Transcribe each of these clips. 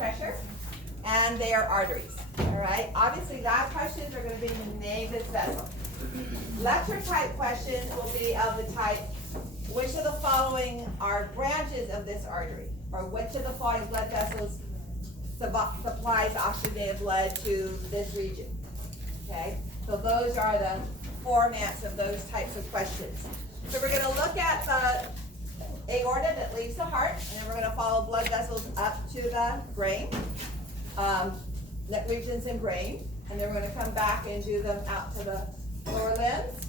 pressure, and they are arteries. All right. Obviously, lab questions are going to be name this vessel. Lecture type questions will be of the type, which of the following are branches of this artery, or which of the following blood vessels supplies oxygenated blood to this region. Okay. So those are the formats of those types of questions. So we're going to look at the aorta that leaves the heart, and then we're going to follow blood vessels up to the brain, neck regions and brain, and then we're going to come back and do them out to the lower limbs,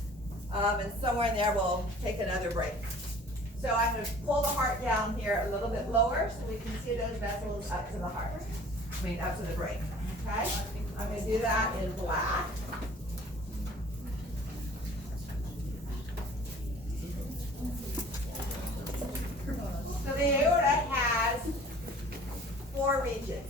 and somewhere in there we'll take another break. So I'm going to pull the heart down here a little bit lower so we can see those vessels up to the heart, up to the brain. Okay, I'm going to do that in black. So the aorta has 4 regions,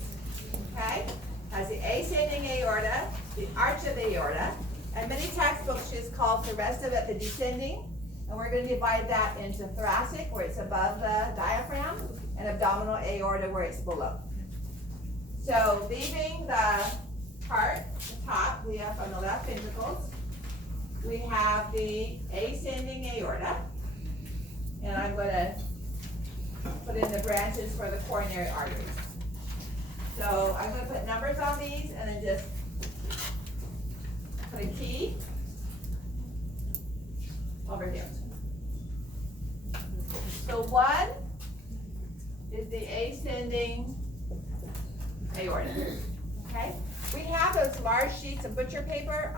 okay? Has the ascending aorta, the arch of the aorta, and many textbooks just call the rest of it the descending, and we're going to divide that into thoracic, where it's above the diaphragm, and abdominal aorta, where it's below. So leaving the heart, the top, we have on the left ventricles, we have the ascending aorta, and I'm going to put in the branches for the coronary arteries. So I'm going to put numbers on these and then just put a key over here. So 1 is the ascending aorta. Okay? We have those large sheets of butcher paper.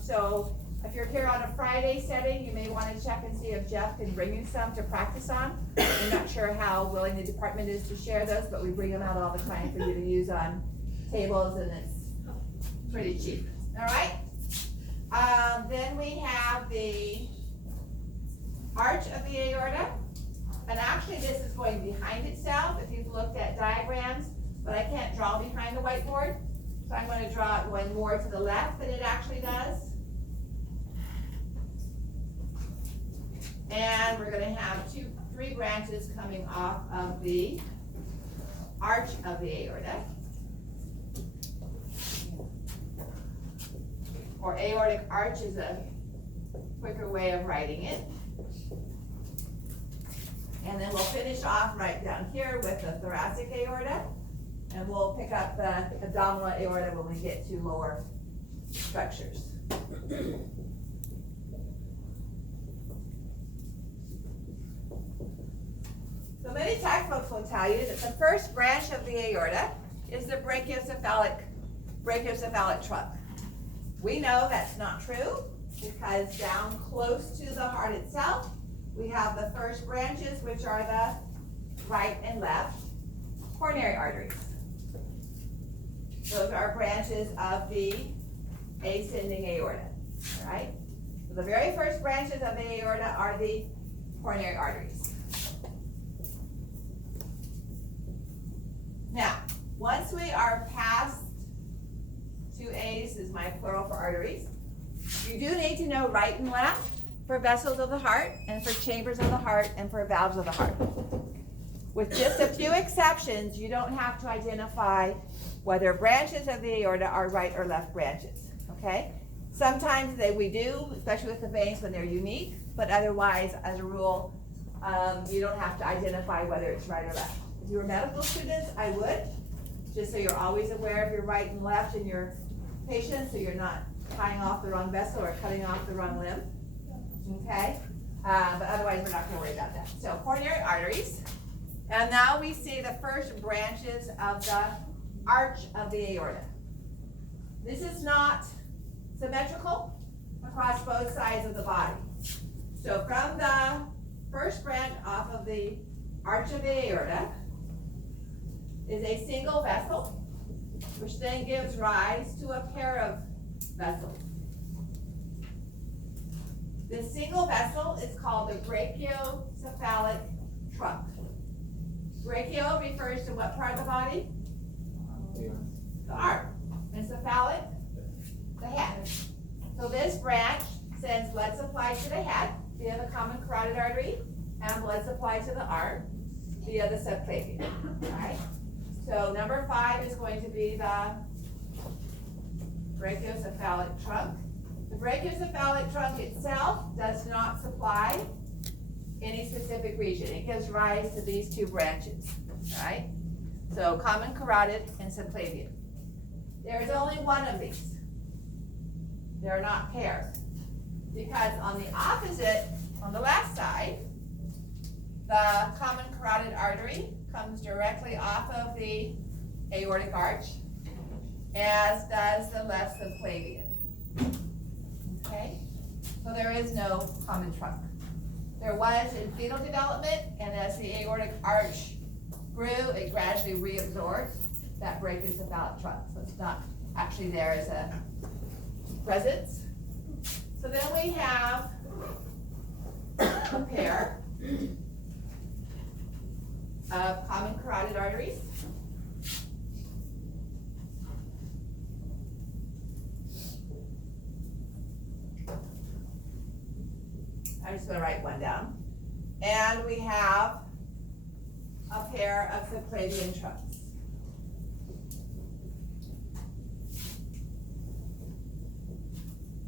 So if you're here on a Friday setting, you may want to check and see if Jeff can bring you some to practice on. I'm not sure how willing the department is to share those, but we bring them out all the time for you to use on tables, and it's pretty cheap. All right? Then we have the arch of the aorta. And actually this is going behind itself if you've looked at diagrams, but I can't draw behind the whiteboard. So I'm going to draw it going more to the left than it actually does. And we're going to have 3 branches coming off of the arch of the aorta, or aortic arch is a quicker way of writing it. And then we'll finish off right down here with the thoracic aorta, and we'll pick up the abdominal aorta when we get to lower structures. So many textbooks will tell you that the first branch of the aorta is the brachiocephalic trunk. We know that's not true because down close to the heart itself, we have the first branches, which are the right and left coronary arteries. Those are branches of the ascending aorta, all right? So the very first branches of the aorta are the coronary arteries. Now, once we are past 2A's, is my plural for arteries, you do need to know right and left for vessels of the heart, and for chambers of the heart, and for valves of the heart. With just a few exceptions, you don't have to identify whether branches of the aorta are right or left branches, okay? Sometimes we do, especially with the veins when they're unique, but otherwise, as a rule, you don't have to identify whether it's right or left. If you were medical students, I would, just so you're always aware of your right and left in your patient, so you're not tying off the wrong vessel or cutting off the wrong limb, okay? But otherwise, we're not going to worry about that. So coronary arteries, and now we see the first branches of the arch of the aorta. This is not symmetrical across both sides of the body. So from the first branch off of the arch of the aorta is a single vessel, which then gives rise to a pair of vessels. This single vessel is called the brachiocephalic trunk. Brachio refers to what part of the body? The arm. And cephalic, the head. So this branch sends blood supply to the head via the common carotid artery and blood supply to the arm via the subclavian. All right? So number 5 is going to be the brachiocephalic trunk. The brachiocephalic trunk itself does not supply any specific region. It gives rise to these 2 branches, right? So common carotid and subclavian. There is only one of these. They're not paired. Because on the opposite, on the left side, the common carotid artery comes directly off of the aortic arch, as does the left subclavian. Okay? So there is no common trunk. There was in fetal development, and as the aortic arch grew, it gradually reabsorbed that brachiocephalic trunk. So it's not actually there as a presence. So then we have a pair of common carotid arteries. I'm just going to write one down. And we have a pair of subclavian trunks.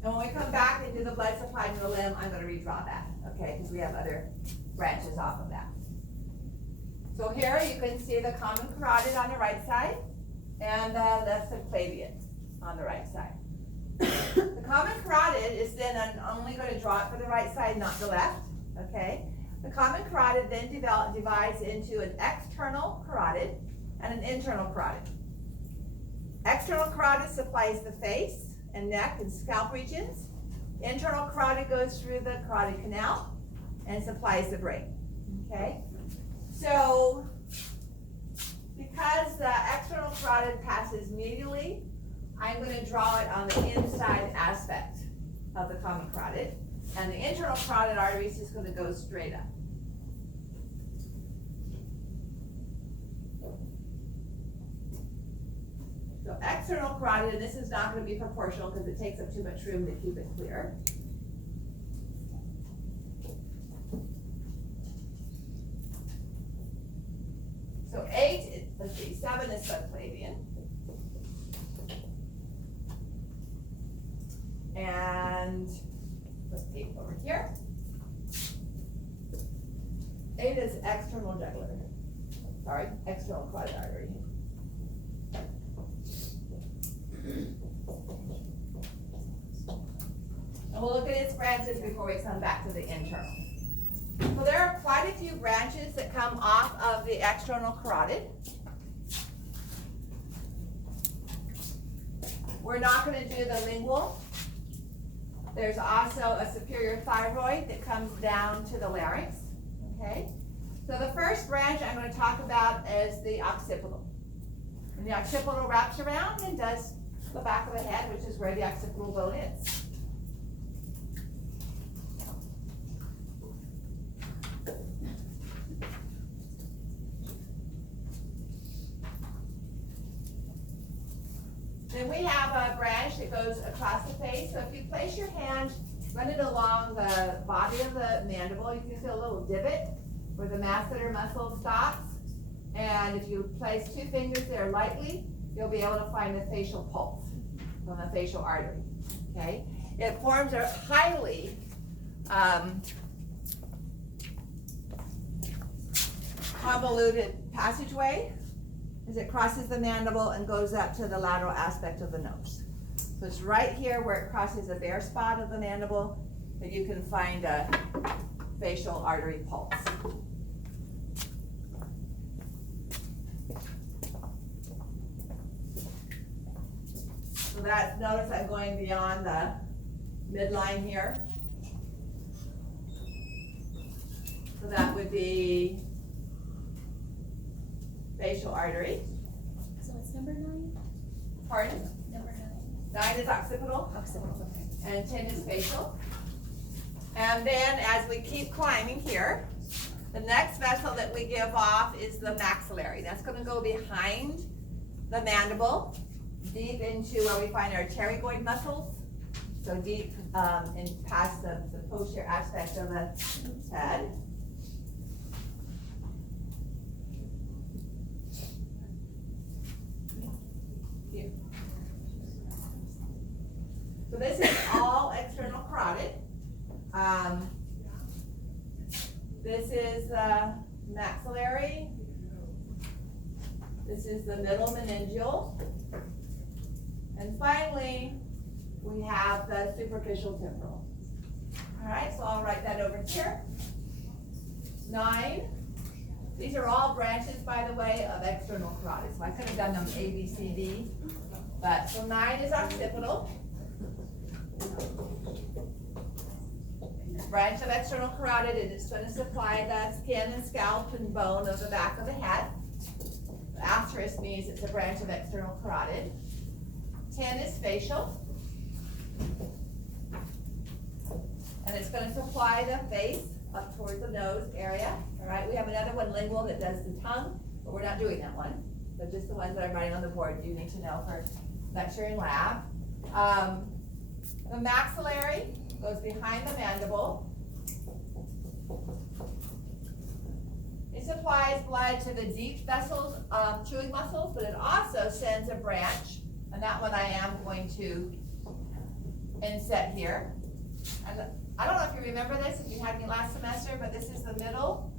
And when we come back and do the blood supply to the limb, I'm going to redraw that, okay, because we have other branches off of that. So here you can see the common carotid on the right side and the subclavian on the right side. The common carotid is then, I'm only going to draw it for the right side, not the left, okay? The common carotid then divides into an external carotid and an internal carotid. External carotid supplies the face and neck and scalp regions. Internal carotid goes through the carotid canal and supplies the brain, okay? So, because the external carotid passes medially, I'm going to draw it on the inside aspect of the common carotid, and the internal carotid artery is just going to go straight up. So external carotid, and this is not going to be proportional because it takes up too much room to keep it clear. So 8, let's see, 7 is subclavian. And let's see, over here. 8 is external jugular. Sorry, external carotid artery. And we'll look at its branches before we come back to the internal. So there are quite a few branches that come off of the external carotid. We're not going to do the lingual. There's also a superior thyroid that comes down to the larynx. Okay? So the first branch I'm going to talk about is the occipital. And the occipital wraps around and does the back of the head, which is where the occipital bone is. Then we have a branch that goes across the face. So if you place your hand, run it along the body of the mandible, you can feel a little divot where the masseter muscle stops. And if you place 2 fingers there lightly, you'll be able to find the facial pulse from the facial artery. Okay? It forms a highly convoluted passageway as it crosses the mandible and goes up to the lateral aspect of the nose. So it's right here where it crosses the bare spot of the mandible that you can find a facial artery pulse. So that, notice I'm going beyond the midline here. So that would be facial artery. So it's number 9? Pardon? Number 9 is occipital. Occipital, okay. And 10 is facial. And then as we keep climbing here, the next vessel that we give off is the maxillary. That's going to go behind the mandible, deep into where we find our pterygoid muscles. So deep and past the posterior aspect of the head. Here. So this is all external carotid. This is the maxillary. This is the middle meningeal. And finally, we have the superficial temporal. All right, so I'll write that over here. 9. These are all branches, by the way, of external carotid. So I could have done them A, B, C, D. But so 9 is occipital. Branch of external carotid, and it's going to supply the skin and scalp and bone of the back of the head. The asterisk means it's a branch of external carotid. 10 is facial. And it's going to supply the face up towards the nose area. All right, we have another one, lingual, that does the tongue, but we're not doing that one. So just the ones that I'm writing on the board you need to know for lecture and lab. The maxillary goes behind the mandible. It supplies blood to the deep vessels, chewing muscles, but it also sends a branch, and that one I am going to inset here. And I don't know if you remember this, if you had me last semester, but this is the middle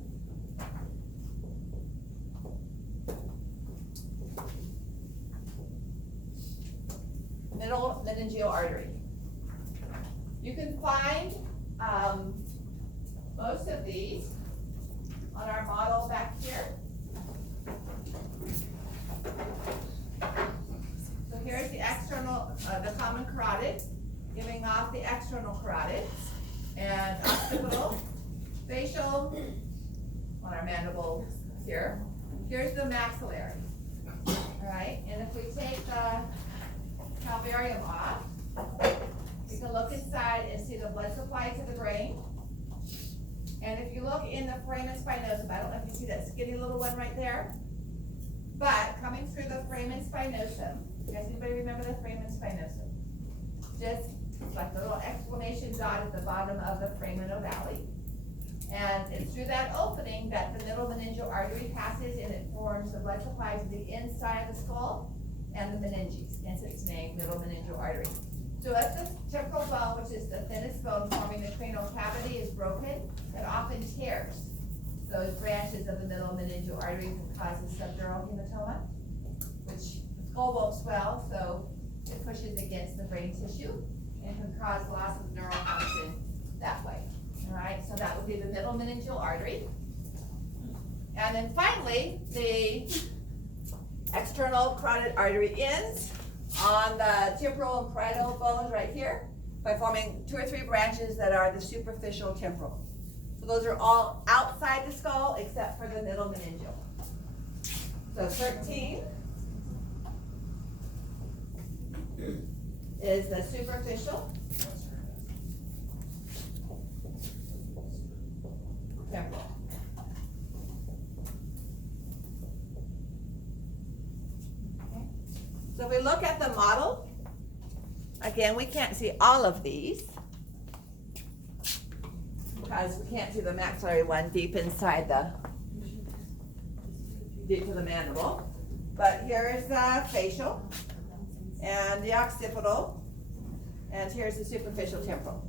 meningeal artery. You can find most of these on our model back here. So here's the external, the common carotid, giving off the external carotid, and occipital, facial, on our mandible here. Here's the maxillary. All right, and if we take the calvarium off, you can look inside and see the blood supply to the brain. And if you look in the foramen spinosum, I don't know if you see that skinny little one right there, but coming through the foramen spinosum, you guys, anybody remember the foramen spinosum? Just like the little exclamation dot at the bottom of the foramen ovale. And it's through that opening that the middle meningeal artery passes, and it forms the blood supply to the inside of the skull and the meninges, hence its name, middle meningeal artery. So as the temporal bone, which is the thinnest bone forming the cranial cavity, is broken, it often tears those branches of the middle meningeal artery and causes subdural hematoma, which the skull won't swell, so it pushes against the brain tissue and can cause loss of neural function that way. All right, so that would be the middle meningeal artery. And then finally, the external carotid artery ends on the temporal and parietal bones right here by forming 2 or 3 branches that are the superficial temporal. So those are all outside the skull except for the middle meningeal. So 13 is the superficial temporal. So if we look at the model, again, we can't see all of these because we can't see the maxillary one deep inside deep to the mandible. But here is the facial and the occipital, and here's the superficial temporal.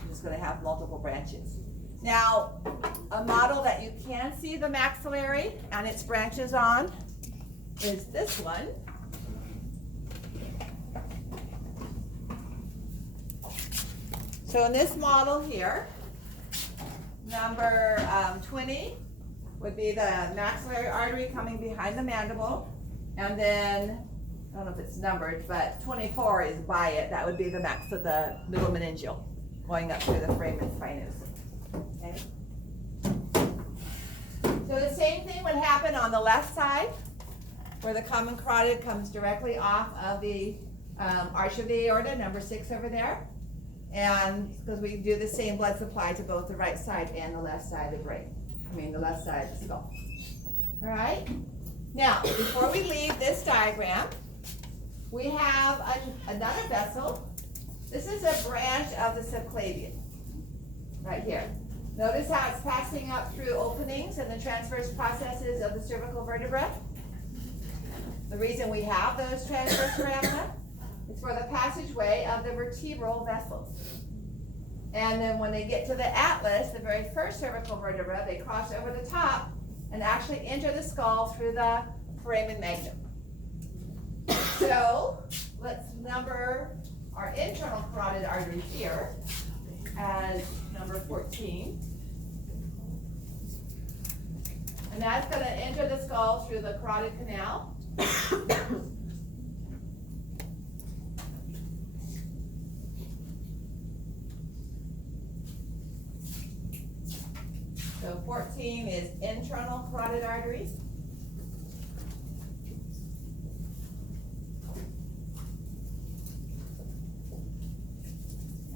I'm just going to have multiple branches. Now, a model that you can see the maxillary and its branches on is this one. So in this model here, number 20 would be the maxillary artery coming behind the mandible, and then, I don't know if it's numbered, but 24 is by it. That would be the middle meningeal going up through the foramen spinosum. Okay. So the same thing would happen on the left side, where the common carotid comes directly off of the arch of the aorta, number 6 over there. And because we do the same blood supply to both the right side and the left side of the brain. The left side of the skull. All right? Now, before we leave this diagram, we have another vessel. This is a branch of the subclavian, right here. Notice how it's passing up through openings and the transverse processes of the cervical vertebra. The The reason we have those transverse foramina is for the passageway of the vertebral vessels. And then when they get to the atlas, the very first cervical vertebra, they cross over the top and actually enter the skull through the foramen magnum. So let's number our internal carotid arteries here as number 14. And that's going to enter the skull through the carotid canal. So 14 is internal carotid arteries.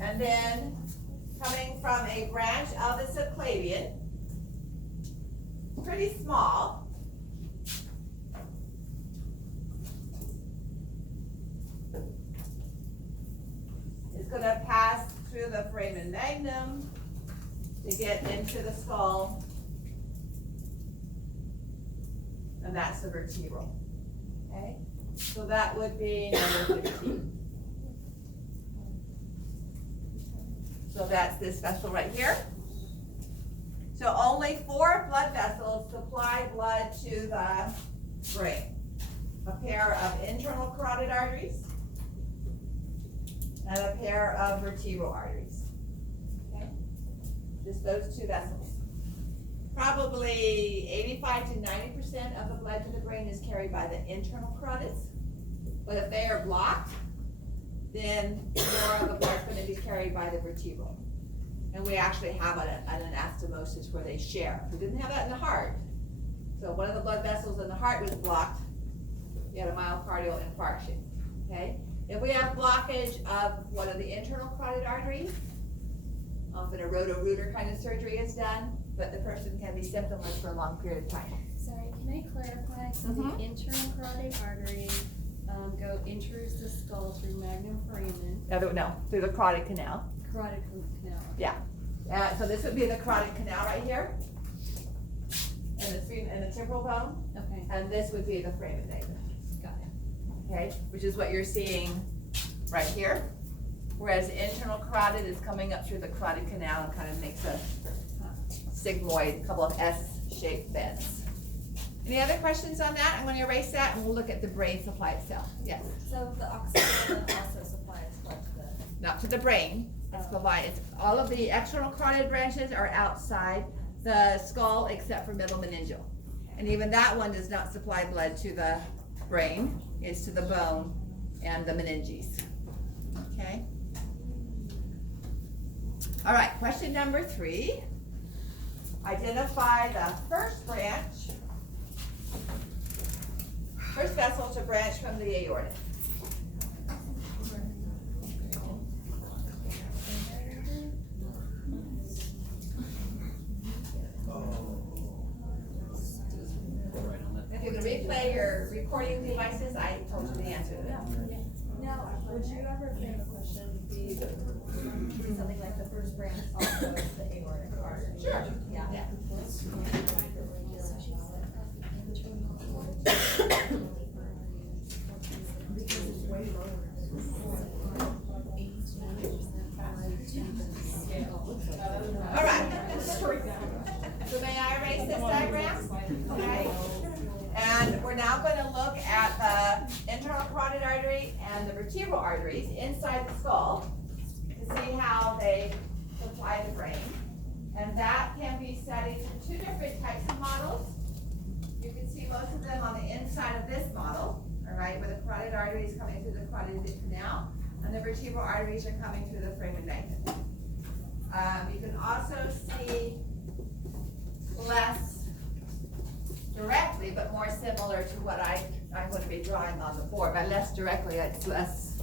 And then coming from a branch of the subclavian, pretty small. It's going to pass through the foramen magnum to get into the skull, and that's the vertebral. Okay, so that would be number 15. So that's this vessel right here. So only 4 blood vessels supply blood to the brain. A pair of internal carotid arteries and a pair of vertebral arteries. Okay? Just those 2 vessels. Probably 85 to 90% of the blood to the brain is carried by the internal carotids. But if they are blocked, then more of the blood is going to be carried by the vertebral. And we actually have an anastomosis where they share. We didn't have that in the heart. So one of the blood vessels in the heart was blocked. You had a myocardial infarction. Okay? If we have blockage of one of the internal carotid arteries, often a roto-rooter kind of surgery is done, but the person can be symptomless for a long period of time. Sorry, can I clarify? So Mhm. the internal carotid artery enters the skull through magnum foramen, No, through the carotid canal. carotid canal. Yeah. So this would be the carotid canal right here, and the temporal bone, Okay, and this would be the foramen magnum. got it. Okay, which is what you're seeing right here. Whereas the internal carotid is coming up through the carotid canal and kind of makes a sigmoid, a couple of S-shaped bends. Any other questions on that? I'm going to erase that and we'll look at the brain supply itself. Yes. So the oxygen also supplies blood to the. Not to the brain. It's provided. All of the external carotid branches are outside the skull except for middle meningeal. And even that one does not supply blood to the brain. It's to the bone and the meninges. Okay? All right, question number 3. Identify the first branch, first vessel to branch from the aorta. If you can replay your recording devices, I told you the answer to that. Now, would you ever frame a question be something like the first branch also is the aortic artery? Sure. Yeah. Yeah. All right. So may I erase this diagram? Okay. And we're now going to look at the internal carotid artery and the vertebral arteries inside the skull to see how they supply the brain. And that can be studied in 2 different types of models. You can see most of them on the inside of this model, all right, where the carotid artery is coming through the carotid canal and the vertebral arteries are coming through the foramen magnum. You can also see less directly, but more similar to what I'm going to be drawing on the board. By less directly, it's less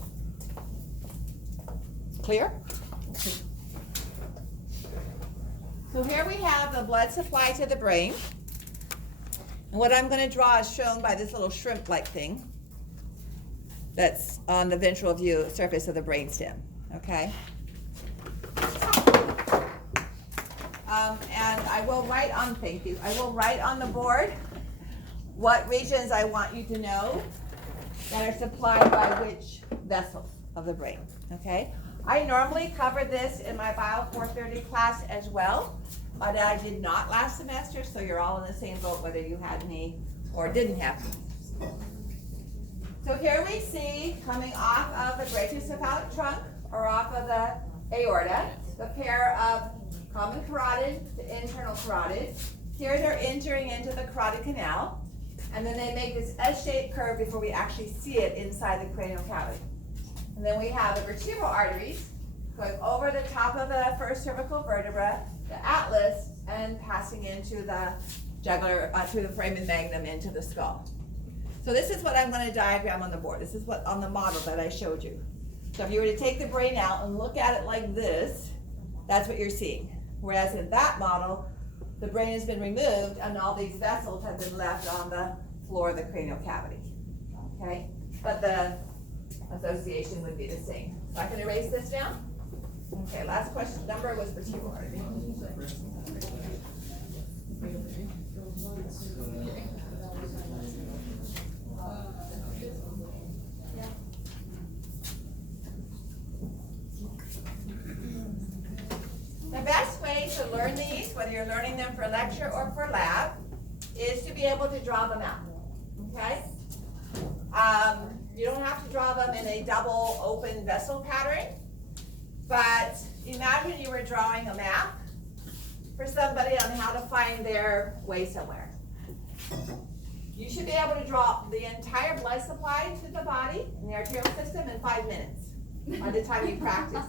clear. So here we have the blood supply to the brain. And what I'm going to draw is shown by this little shrimp-like thing that's on the ventral view surface of the brainstem. Okay? And I will write on, thank you, I will write on the board what regions I want you to know that are supplied by which vessels of the brain, okay? I normally cover this in my Bio 430 class as well, but I did not last semester, so you're all in the same boat whether you had me or didn't have me. So here we see, coming off of the brachiocephalic trunk or off of the aorta, the pair of common carotid to internal carotid. Here they're entering into the carotid canal, and then they make this S-shaped curve before we actually see it inside the cranial cavity. And then we have the vertebral arteries going over the top of the first cervical vertebra, the atlas, and passing into the jugular, through the foramen magnum into the skull. So this is what I'm going to diagram on the board. This is what on the model that I showed you. So if you were to take the brain out and look at it like this, that's what you're seeing. Whereas in that model, the brain has been removed and all these vessels have been left on the floor of the cranial cavity. Okay? But the association would be the same. So I can erase this now. Okay, last question number was vertebral artery. The best way to learn these, whether you're learning them for lecture or for lab, is to be able to draw them out, okay? You don't have to draw them in a double open vessel pattern, but imagine you were drawing a map for somebody on how to find their way somewhere. You should be able to draw the entire blood supply to the body in the arterial system in 5 minutes by the time you practice.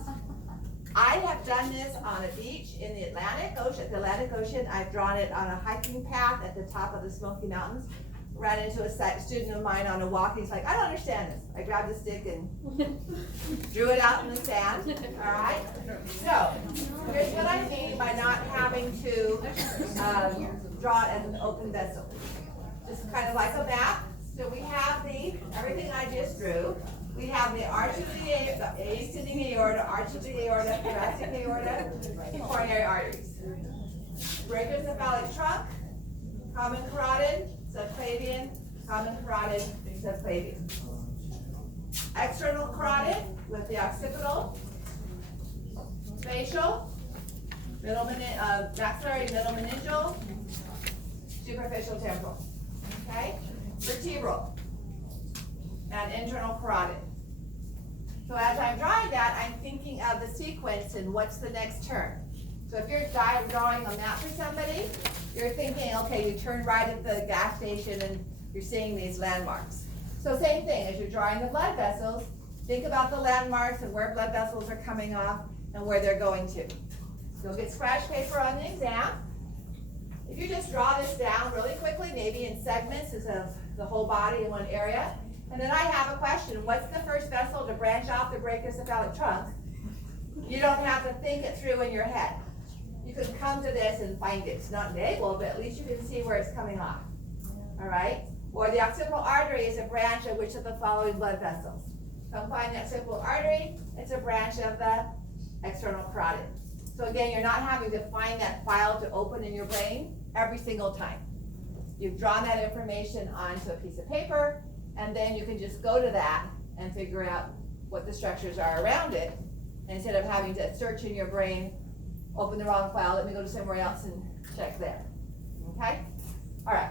I have done this on a beach in the Atlantic Ocean. I've drawn it on a hiking path at the top of the Smoky Mountains. Ran into a student of mine on a walk. He's like, I don't understand this. I grabbed a stick and drew it out in the sand. All right. So here's what I mean by not having to draw it as an open vessel. Just kind of like a map. So we have everything I just drew. We have the arch of the ascending aorta, arch of the aorta, thoracic aorta, coronary arteries. Brachiocephalic trunk, common carotid, subclavian, common carotid, subclavian. External carotid with the occipital, facial, maxillary middle meningeal, superficial temporal. Okay? Vertebral and internal carotid. So as I'm drawing that, I'm thinking of the sequence and what's the next turn. So if you're drawing a map for somebody, you're thinking, okay, you turn right at the gas station and you're seeing these landmarks. So same thing, as you're drawing the blood vessels, think about the landmarks and where blood vessels are coming off and where they're going to. You'll get scratch paper on the exam. If you just draw this down really quickly, maybe in segments instead of the whole body in one area, and then I have a question, what's the first vessel to branch off the brachiocephalic trunk? You don't have to think it through in your head. You can come to this and find it. It's not enabled, but at least you can see where it's coming off. All right? Or the occipital artery is a branch of which of the following blood vessels? Come find the occipital artery, it's a branch of the external carotid. So again, you're not having to find that file to open in your brain every single time. You've drawn that information onto a piece of paper, and then you can just go to that and figure out what the structures are around it, instead of having to search in your brain, open the wrong file, let me go to somewhere else and check there. Okay? All right.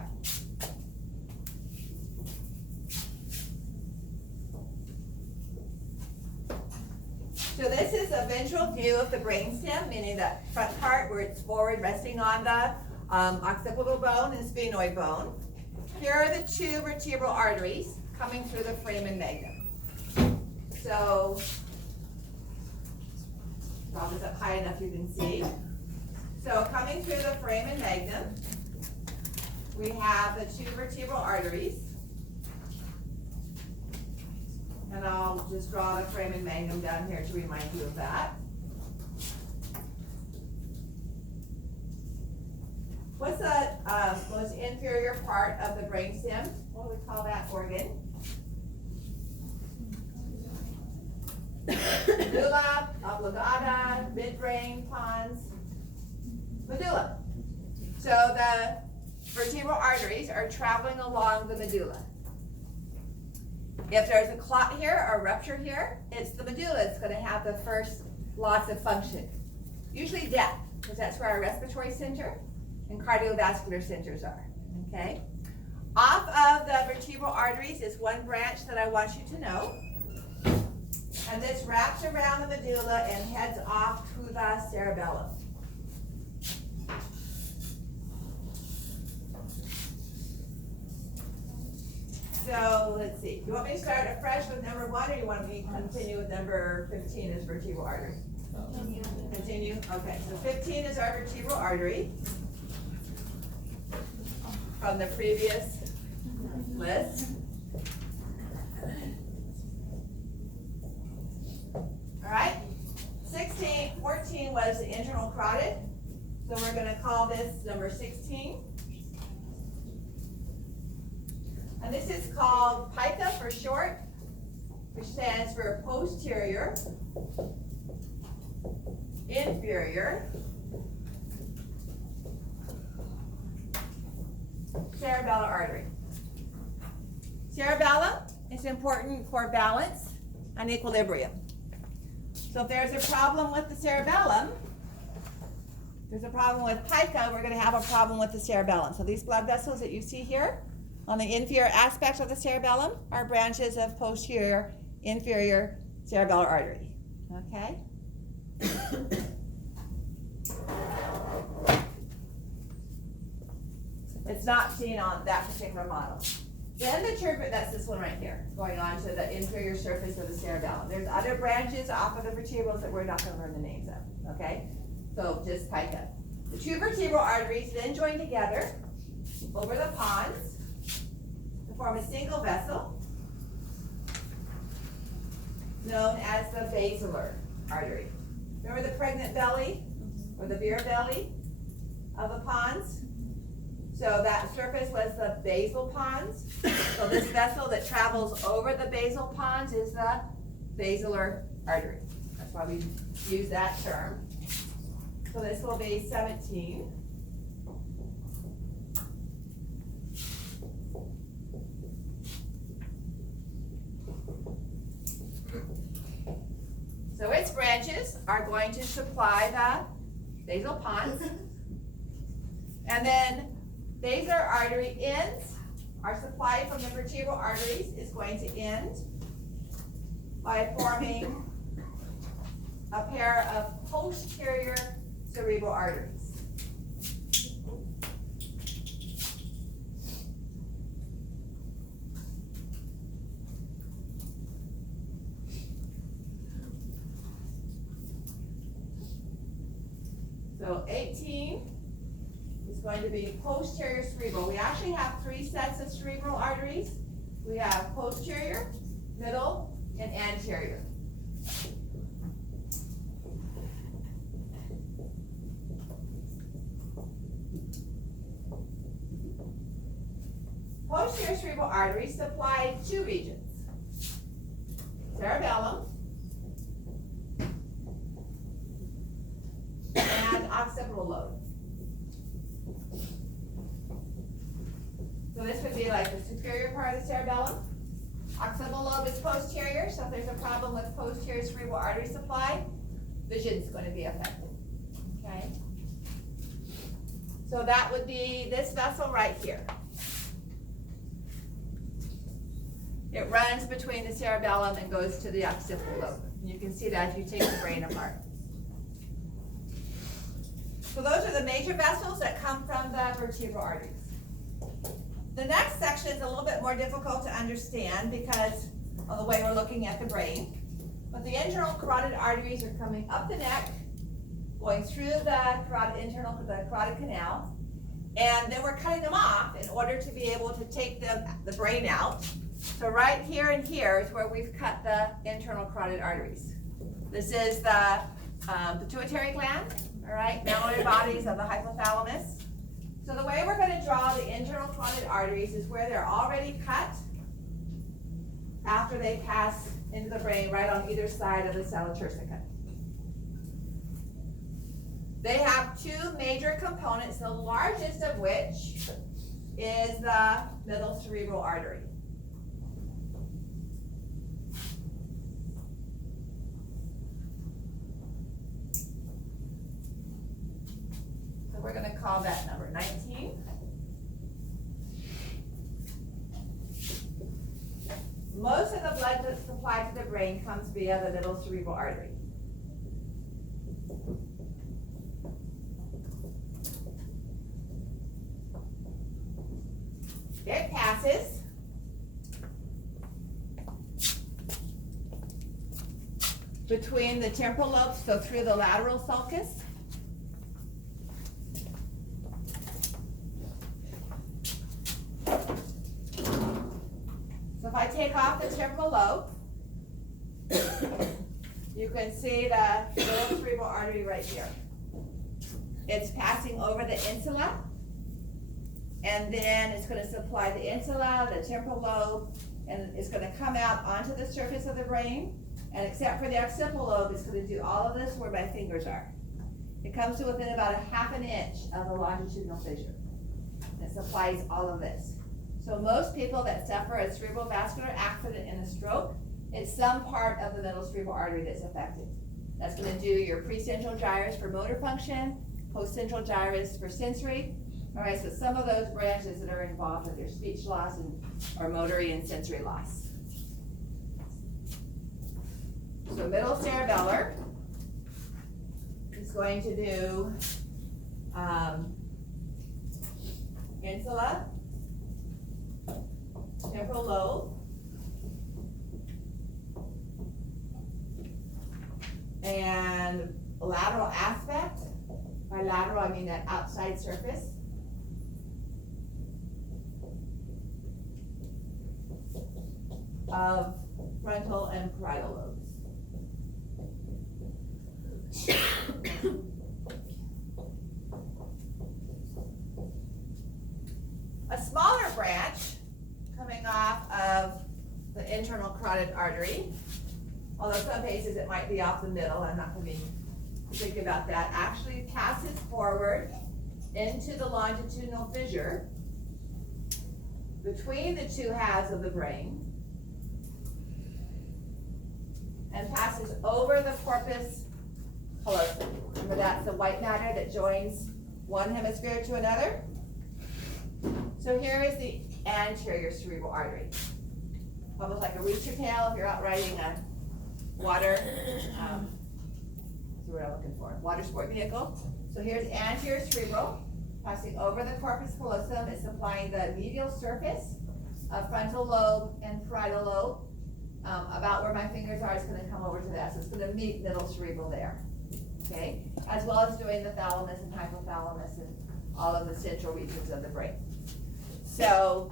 So this is a ventral view of the brainstem, meaning the front part where it's forward, resting on the occipital bone and sphenoid bone. Here are the two vertebral arteries coming through the foramen magnum. So, draw this up high enough you can see. So coming through the foramen magnum, we have the two vertebral arteries. And I'll just draw the foramen magnum down here to remind you of that. What's the most inferior part of the brainstem? What do we call that organ? Medulla, oblongata, midbrain, pons, medulla. So the vertebral arteries are traveling along the medulla. If there's a clot here or rupture here, it's the medulla that's gonna have the first loss of function. Usually death, because that's where our respiratory center and cardiovascular centers are, okay? Off of the vertebral arteries is one branch that I want you to know. And this wraps around the medulla and heads off to the cerebellum. So let's see. You want me to start afresh with number 1, or you want me to continue with number 15 as vertebral artery? Continue? Okay, so 15 is our vertebral artery from the previous list. All right, 14 was the internal carotid, so we're going to call this number 16. And this is called PICA for short, which stands for posterior, inferior, cerebellar artery. Cerebellum is important for balance and equilibrium. So if there's a problem with the cerebellum, there's a problem with pica, we're going to have a problem with the cerebellum. So these blood vessels that you see here on the inferior aspect of the cerebellum are branches of posterior, inferior cerebellar artery. Okay? It's not seen on that particular model. Then the turbinate, that's this one right here, going on to the inferior surface of the cerebellum. There's other branches off of the vertebrals that we're not going to learn the names of, okay? So just pica. The two vertebral arteries then join together over the pons to form a single vessel known as the basilar artery. Remember the pregnant belly or the beer belly of the pons? So that surface was the basal pons. So this vessel that travels over the basal pons is the basilar artery. That's why we use that term. So this will be 17. So its branches are going to supply the basal pons. And then basilar artery ends, our supply from the vertebral arteries is going to end by forming a pair of posterior cerebral arteries. So 18 is going to be posterior cerebral. We actually have 3 sets of cerebral arteries. We have posterior, middle, and anterior. Posterior cerebral arteries supply 2 regions: cerebellum and occipital lobe. So this would be like the superior part of the cerebellum. Occipital lobe is posterior, so if there's a problem with posterior cerebral artery supply, vision is going to be affected. Okay? So that would be this vessel right here. It runs between the cerebellum and goes to the occipital lobe. You can see that if you take the brain apart. So those are the major vessels that come from the vertebral arteries. The next section is a little bit more difficult to understand because of the way we're looking at the brain. But the internal carotid arteries are coming up the neck, going through the carotid canal, and then we're cutting them off in order to be able to take the brain out. So right here and here is where we've cut the internal carotid arteries. This is the pituitary gland, all right, mammary bodies of the hypothalamus. So the way we're going to draw the internal carotid arteries is where they're already cut after they pass into the brain right on either side of the sella turcica. They have 2 major components, the largest of which is the middle cerebral artery. Most of the blood that's supplied to the brain comes via the middle cerebral artery. It passes between the temporal lobes, so through the lateral sulcus. So if I take off the temporal lobe, you can see the middle cerebral artery right here. It's passing over the insula, and then it's going to supply the insula, the temporal lobe, and it's going to come out onto the surface of the brain. And except for the occipital lobe, it's going to do all of this where my fingers are. It comes to within about a ½ an inch of the longitudinal fissure. It supplies all of this. So most people that suffer a cerebral vascular accident and a stroke, it's some part of the middle cerebral artery that's affected. That's going to do your precentral gyrus for motor function, postcentral gyrus for sensory. All right, so some of those branches that are involved with your speech loss or motory and sensory loss. So middle cerebellar is going to do insula, temporal lobe, and lateral aspect. By lateral, I mean that outside surface. Of frontal and parietal lobes. A smaller branch coming off of the internal carotid artery, although some cases it might be off the middle, I'm not going to think about that, actually passes forward into the longitudinal fissure between the two halves of the brain and passes over the corpus callosum. Remember, that's the white matter that joins one hemisphere to another. So here is the anterior cerebral artery. Almost like a rooster tail if you're out riding a water, what's the word I'm looking for? Water sport vehicle. So here's anterior cerebral, passing over the corpus callosum. It's supplying the medial surface of frontal lobe and parietal lobe. About where my fingers are, it's going to come over to that. So it's going to meet middle cerebral there. Okay? As well as doing the thalamus and hypothalamus and all of the central regions of the brain. So,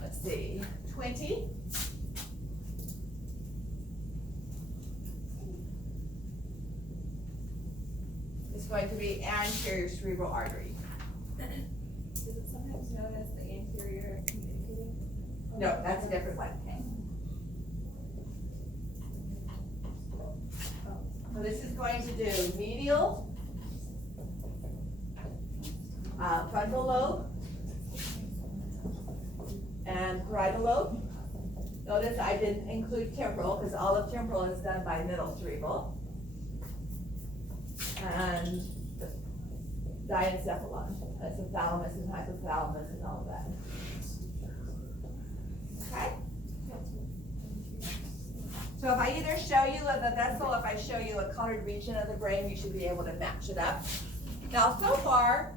let's see, 20. Is going to be anterior cerebral artery. Is it sometimes known as the anterior communicating? No, that's a different one. So this is going to do medial, frontal lobe, and parietal lobe. Notice I didn't include temporal because all of temporal is done by middle cerebral. And diencephalon, that's the thalamus and hypothalamus and all of that. Okay? So if I either show you the vessel, if I show you a colored region of the brain, you should be able to match it up. Now, so far,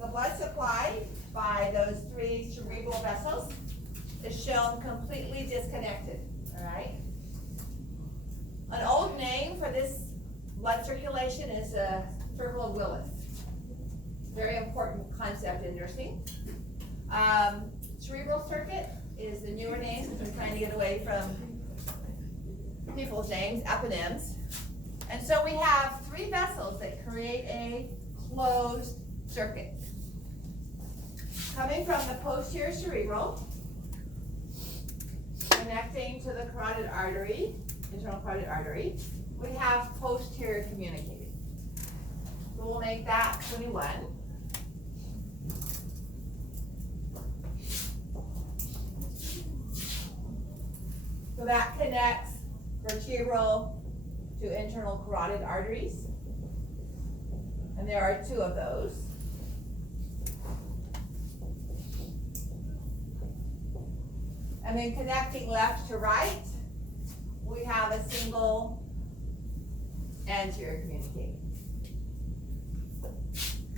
the blood supply by those three cerebral vessels is shown completely disconnected, all right? An old name for this blood circulation is a circle of Willis. Very important concept in nursing. Cerebral circuit is the newer name because we're trying to get away from people's names, eponyms. And so we have three vessels that create a closed circuit. Coming from the posterior cerebral, connecting to the carotid artery, internal carotid artery, we have posterior communicating. So we'll make that 21. So that connects vertebral to internal carotid arteries. And there are two of those. And then connecting left to right, we have a single anterior communicating.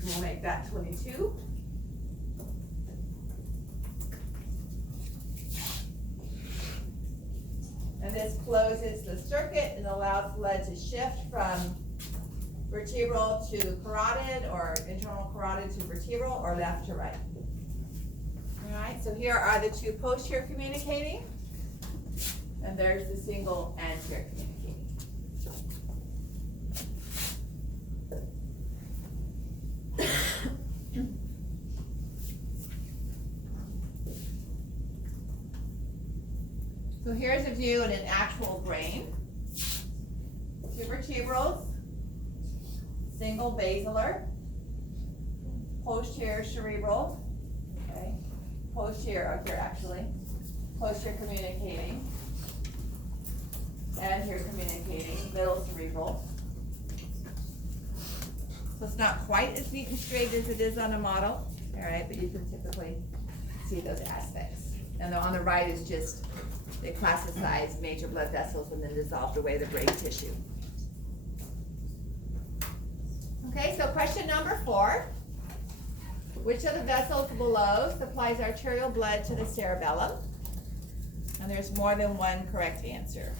We'll make that 22. And this closes the circuit and allows blood to shift from vertebral to carotid, or internal carotid to vertebral, or left to right. All right, so here are the two posterior communicating, and there's the single anterior communicating. So here's a view in an actual brain. Two vertebrals, single basilar, posterior cerebral, okay, posterior, up here actually, posterior communicating, and here communicating, middle cerebral. So it's not quite as neat and straight as it is on a model, all right, but you can typically see those aspects. And on the right is just, they classicize major blood vessels and then dissolved away the brain tissue. Okay, so question number 4. Which of the vessels below supplies arterial blood to the cerebellum? And there's more than one correct answer.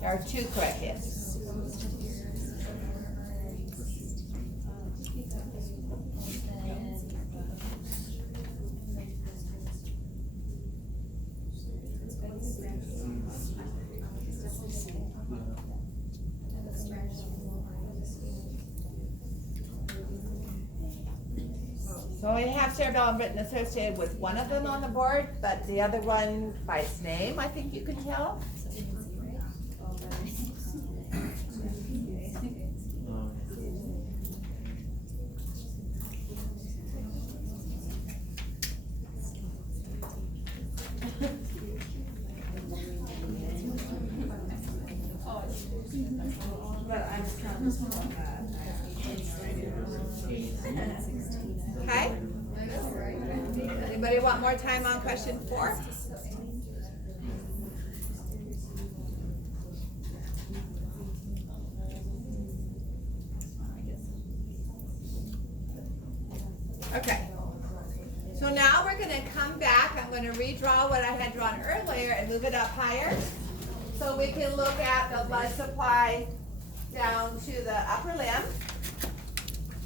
There are 2 correct answers. So we have cerebellum written associated with one of them on the board, but the other one by its name, I think you can tell. But I'm trying to spell that. Okay? Anybody want more time on question 4? Okay. So now we're gonna come back. I'm gonna redraw what I had drawn earlier and move it up higher. So we can look at the blood supply down to the upper limb.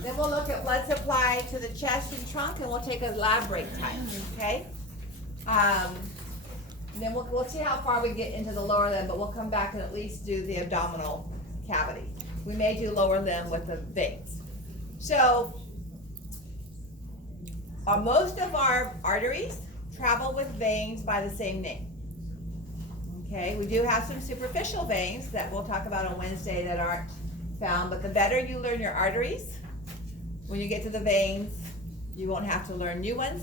Then we'll look at blood supply to the chest and trunk, and we'll take a lab break time, okay? And then we'll see how far we get into the lower limb, but we'll come back and at least do the abdominal cavity. We may do lower limb with the veins. So, most of our arteries travel with veins by the same name. Okay, we do have some superficial veins that we'll talk about on Wednesday that aren't found, but the better you learn your arteries, when you get to the veins, you won't have to learn new ones.